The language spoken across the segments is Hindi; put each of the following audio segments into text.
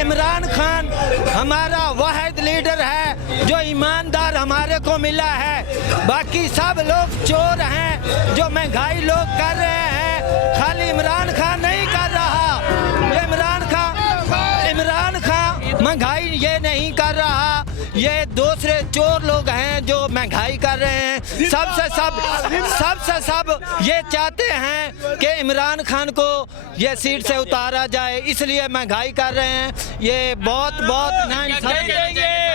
इमरान खान हमारा वाहिद लीडर है जो ईमानदार हमारे को मिला है। बाकी सब लोग चोर हैं जो महंगाई लोग कर रहे हैं, खाली इमरान खान नहीं कर रहा। ये इमरान खान महंगाई ये नहीं कर रहा, ये दूसरे चोर लोग हैं जो महंगाई कर रहे हैं। सबसे सब ये चाहते हैं कि इमरान खान को ये सीट से उतारा जाए, इसलिए महंगाई कर रहे हैं। ये बहुत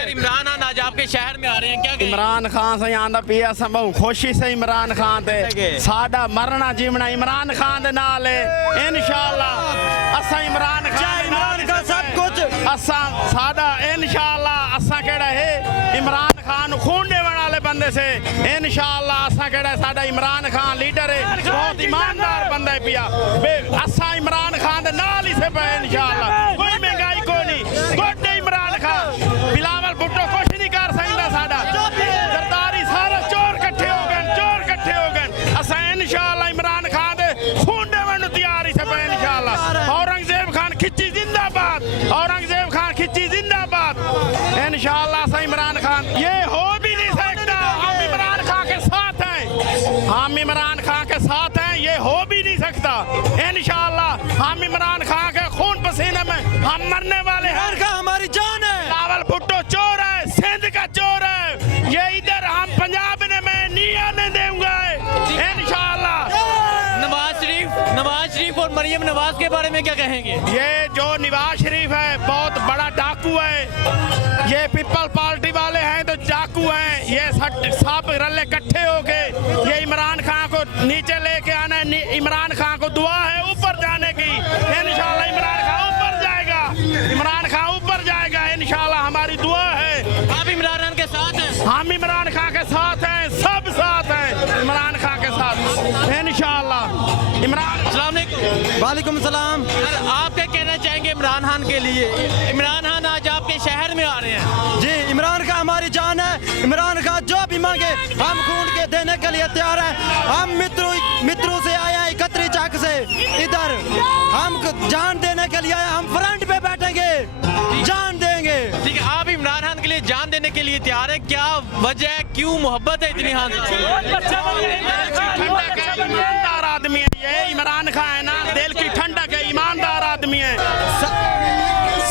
इमरान खान आज आपके शहर में आ रहे हैं, क्या कहेंगे? इमरान खान से आंदा पिया सब खुशी से इमरान खान ते साडा मरना जीवना इमरान खान दे नाल है इंशाअल्लाह। असा इमरान खान सब कुछ असा साडा इंशाअल्लाह। असा केड़ा है इमरान खान खून देने वाले बंदे से इंशाअल्लाह। असा केड़ा साडा इमरान खान लीडर है, बहुत ईमानदार बंदा है पिया। असा इमरान खान दे नाल ही से पे इंशाअल्लाह। कोई महंगाई को नहीं, गोडे इमरान खान बिलावल भुट्टो कुछ नहीं कर सकता। साडा सरदारी सारे चोर इकट्ठे हो गए। असा इंशाअल्लाह इमरान खान दे खून देने तैयार ही से पे इंशाअल्लाह। औरंगजेब खान खिच्ची जिंदाबाद, औरंगजेब खान खिच्ची जिंदाबाद इंशाअल्लाह। असा इमरान खान ये हो भी नहीं सकता। हम इमरान खान के साथ हैं, हम इमरान खान के साथ हैं, ये हो भी नहीं सकता इंशाअल्लाह। हम इमरान खान के खून पसीने में हम मरने वाले हैं। हमारी जान है। बिलावल भुट्टो चोर है, सिंध का चोर है, ये इधर हम पंजाब में नहीं आने देंगे इंशाअल्लाह। नवाज शरीफ और मरियम नवाज के बारे में क्या कहेंगे? ये जो नवाज शरीफ है बहुत बड़ा डाकू है। ये पीपल पार्टी वाले हैं तो डाकू हैं। ये सब रल्ले इकट्ठे हो गए ये इमरान खान को नीचे लेके आना है। इमरान खान को दुआ है ऊपर जाने की इंशाअल्लाह। इमरान खान ऊपर जाएगा, इमरान खान ऊपर जाएगा इंशाअल्लाह। हमारी दुआ है। आप इमरान खान के साथ हैं? हम इमरान खान के साथ हैं, सब साथ हैं इमरान खान के साथ इंशाअल्लाह। इमरान वालेकुम सलाम। सर आप क्या कहना चाहेंगे इमरान खान के लिए? इमरान खान आज आपके शहर में आ रहे हैं। जी, इमरान खान हमारी जान है। इमरान खान जो भी मांगे हम खून के देने के लिए तैयार हैं। हम मित्रों से आए हैं 31 चक से, इधर हम जान देने के लिए आए। हम फ्रंट पे बैठेंगे, जान देंगे। ठीक है, आप इमरान खान के लिए जान देने के लिए तैयार है, क्या वजह है, क्यों मोहब्बत है इतनी? खान ईमानदार आदमी है ये इमरान खान है ना, दिल की ठंडक है, ईमानदार आदमी है।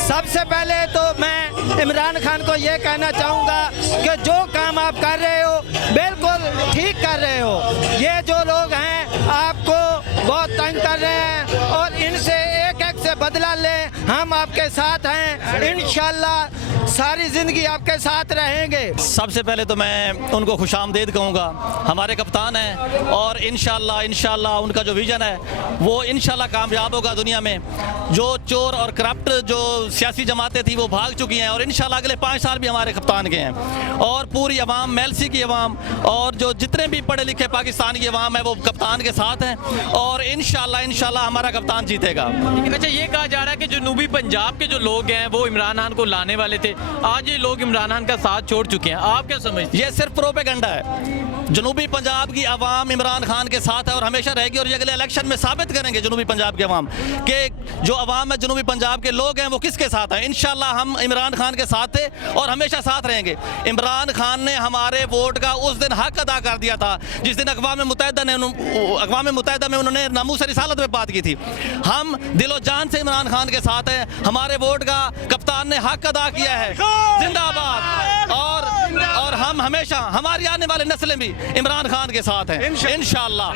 सबसे पहले तो मैं इमरान खान को ये कहना चाहूँगा कि जो काम आप कर रहे हो बिल्कुल ठीक कर रहे हो। ये जो लोग हैं आपको बहुत तंग कर रहे हैं और इनसे एक से बदला लें। हम आपके साथ हैं इंशाल्लाह, सारी ज़िंदगी आपके साथ रहेंगे। सबसे पहले तो मैं उनको खुशामदीद कहूँगा। हमारे कप्तान हैं और इंशाल्लाह उनका जो विज़न है वो इंशाल्लाह कामयाब होगा दुनिया में। जो चोर और करप्ट जो सियासी जमातें थी वो भाग चुकी हैं और इंशाल्लाह अगले 5 साल भी हमारे कप्तान के हैं। और पूरी अवाम, मेलसी की अवाम और जो जितने भी पढ़े लिखे पाकिस्तान की अवाम है वो कप्तान के साथ हैं और इंशाल्लाह हमारा कप्तान जीतेगा। अच्छा, ये कहा जा रहा है कि जनूबी पंजाब के जो लोग हैं वो इमरान खान को लाने वाले थे, आज ये लोग इमरान खान का साथ छोड़ चुके हैं, आप क्या समझते हैं? ये सिर्फ प्रोपेगेंडा है। जनूबी पंजाब की आवाम इमरान खान के साथ है और हमेशा रहेगी और ये अगले इलेक्शन में साबित करेंगे जनूबी पंजाब की आवाम कि जो आवाम है, जनूबी पंजाब के लोग हैं वो किसके साथ हैं। इंशाल्लाह हम इमरान खान के साथ थे और हमेशा साथ रहेंगे। इमरान खान ने हमारे वोट का उस दिन हक अदा कर दिया था जिस दिन अक़वाम मुत्तहिदा में उन्होंने नामूस रिसालत में बात की थी। हम दिलो जान से इमरान खान के साथ हैं। हमारे वोट का कप्तान ने हक अदा किया है, जिंदाबाद। और हम हमेशा, हमारी आने वाली नस्लें भी इमरान खान के साथ हैं इंशाल्लाह।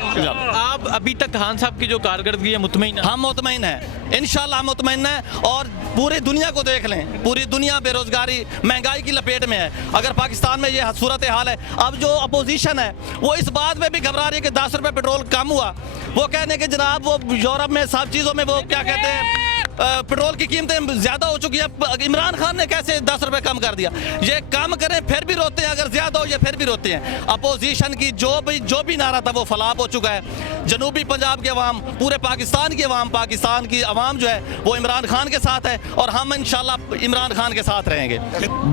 आप अभी तक खान साहब की जो कारकर्दगी है मुतमईन? हम मुतमईन हैं इंशाल्लाह, हम मुतमईन हैं। और पूरी दुनिया को देख लें, पूरी दुनिया बेरोजगारी, महंगाई की लपेट में है। अगर पाकिस्तान में ये सूरत हाल है, अब जो अपोजिशन है वो इस बात में भी घबरा रही है कि 10 रुपये पेट्रोल कम हुआ। वो कहने के जनाब वो यूरोप में सब चीज़ों में वो क्या कहते हैं पेट्रोल की कीमतें ज़्यादा हो चुकी है। इमरान खान ने कैसे 10 रुपये कम कर दिया? ये कम करें फिर भी रोते हैं, अगर ज़्यादा हो ये फिर भी रोते हैं। अपोजिशन की जो भी नारा था वो फलाप हो चुका है। जनूबी पंजाब की अवाम, पूरे पाकिस्तान की अवाम जो है वो इमरान खान के साथ है और हम इंशाल्लाह इमरान खान के साथ रहेंगे।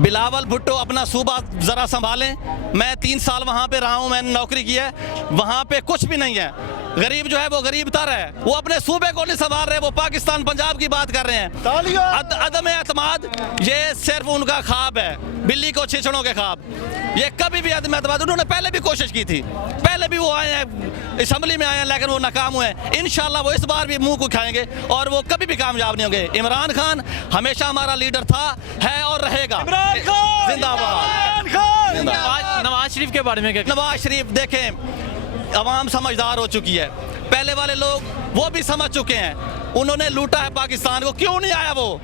बिलावल भुट्टो अपना सूबा ज़रा संभालें। मैं 3 साल वहाँ पे रहा हूँ, मैंने नौकरी की है, वहाँ पे कुछ भी नहीं है। गरीब जो है वो गरीब तर है, वो अपने सूबे को नहीं संभाल रहे, वो पाकिस्तान पंजाब की बात कर रहे हैं। अदम एतमाद ये सिर्फ उनका ख्वाब है, बिल्ली को छिछड़ों के ख्वाब। ये कभी भी अदम एतमाद, उन्होंने पहले भी कोशिश की थी, पहले भी वो आए हैं असम्बली में आए हैं लेकिन वो नाकाम हुए हैं। इंशाल्लाह वो इस बार भी मुंह को खाएंगे और वो कभी भी कामयाब नहीं होंगे। इमरान खान हमेशा हमारा लीडर था, है और रहेगा। जिंदाबाद। नवाज शरीफ के बारे में क्या? नवाज शरीफ देखें, अवाम समझदार हो चुकी है, पहले वाले लोग वो भी समझ चुके हैं, उन्होंने लूटा है पाकिस्तान को। क्यों नहीं आया? वो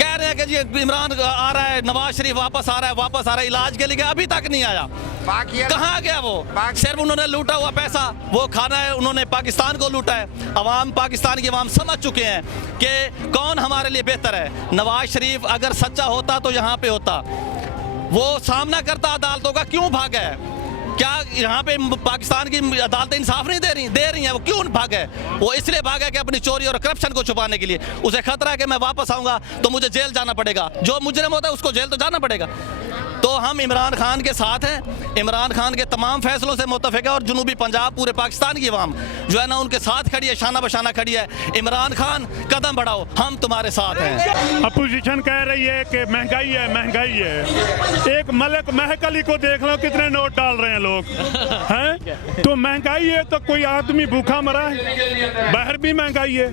कह रहे हैं कि जी इमरान आ रहा है, नवाज शरीफ वापस आ रहा है इलाज के लिए, अभी तक नहीं आया। कहाँ गया वो? सिर्फ उन्होंने लूटा हुआ पैसा वो खाना है, उन्होंने पाकिस्तान को लूटा है। अवाम, पाकिस्तान की अवाम समझ चुके हैं कि कौन हमारे लिए बेहतर है। नवाज शरीफ अगर सच्चा होता तो यहाँ पे होता, वो सामना करता अदालतों का, क्यों भागा है? क्या यहाँ पे पाकिस्तान की अदालतें इंसाफ नहीं दे रही हैं? वो क्यों भागा है? वो इसलिए भागा है कि अपनी चोरी और करप्शन को छुपाने के लिए। उसे खतरा है कि मैं वापस आऊँगा तो मुझे जेल जाना पड़ेगा, जो मुजरिम होता है उसको जेल तो जाना पड़ेगा। तो हम इमरान खान के साथ हैं, इमरान खान के तमाम फैसलों से मुत्तफिक है और जनूबी पंजाब, पूरे पाकिस्तान की अवाम जो है ना उनके साथ खड़ी है, शाना बशाना खड़ी है। इमरान खान कदम बढ़ाओ, हम तुम्हारे साथ हैं। अपोजिशन कह रही है कि महंगाई है, महंगाई है। एक मलिक महक अली को देख लो, कितने नोट डाल रहे हैं लोग, हैं? तो महंगाई है तो कोई आदमी भूखा मरा है? बाहर भी महंगाई है।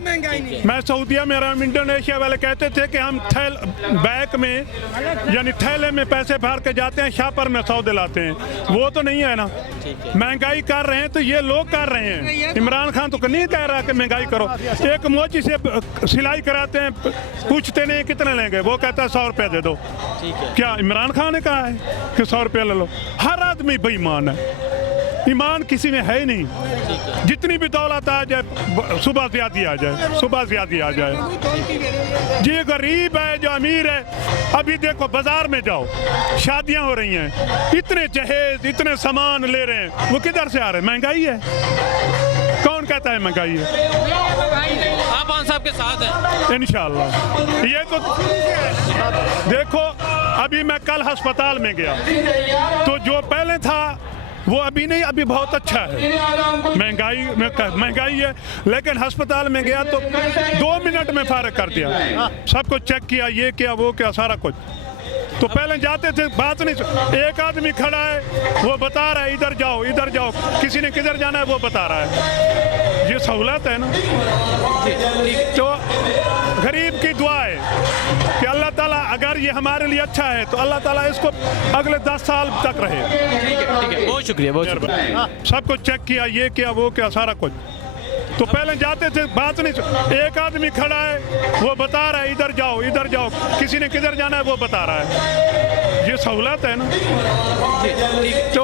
मैं सऊदिया में रहा, इंडोनेशिया वाले कहते थे कि हम बैग में यानी थैले में पैसे भर के जाते हैं, शापर में सौदे लाते हैं। वो तो नहीं है ना। महंगाई कर रहे हैं तो ये लोग कर रहे हैं। इमरान खान तो नहीं कह रहा कि महंगाई करो। एक मोची से सिलाई कराते हैं, पूछते नहीं कितने लेंगे, वो कहता है 100 रुपया दे दो। क्या इमरान खान ने कहा है कि 100 रुपया ले लो? हर आदमी बेईमान है, ईमान किसी में है ही नहीं। जितनी भी दौलत आ जाए, सुबह ज्यादा आ जाए, सुबह ज्यादा आ जाए। जी गरीब है, जो अमीर है, अभी देखो बाजार में जाओ, शादियां हो रही हैं, इतने जहेज, इतने सामान ले रहे हैं, वो किधर से आ रहे हैं? महंगाई है। कौन कहता है महंगाई है? आप खान साहब के साथ हैं इंशाल्लाह। ये तो देखो, अभी मैं कल अस्पताल में गया तो जो पहले था वो अभी नहीं, अभी बहुत अच्छा है। महंगाई है, लेकिन अस्पताल में गया तो 2 मिनट में फारग कर दिया, सबको चेक किया, ये किया वो किया, सारा कुछ। तो पहले जाते थे, बात नहीं, एक आदमी खड़ा है वो बता रहा है इधर जाओ इधर जाओ, किसी ने किधर जाना है वो बता रहा है। ये सहूलत है ना। तो गरीब की दुआ है कि अल्लाह ताला अगर ये हमारे लिए अच्छा है तो अल्लाह ताला इसको अगले 10 साल तक रहे। ठीक है, बहुत शुक्रिया, बहुत शुक्रिया। सबको चेक किया, ये किया वो किया, सारा कुछ। तो पहले जाते थे, बात नहीं, एक आदमी खड़ा है वो बता रहा है इधर जाओ, किसी ने किधर जाना है वो बता रहा है। ये सहूलत है ना। तो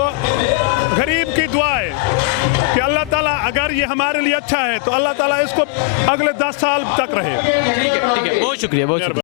गरीब की दुआ है कि अल्लाह ताला अगर ये हमारे लिए अच्छा है तो अल्लाह ताला इसको अगले 10 साल तक रहे। ठीक है, बहुत शुक्रिया, बहुत शुक्रिया।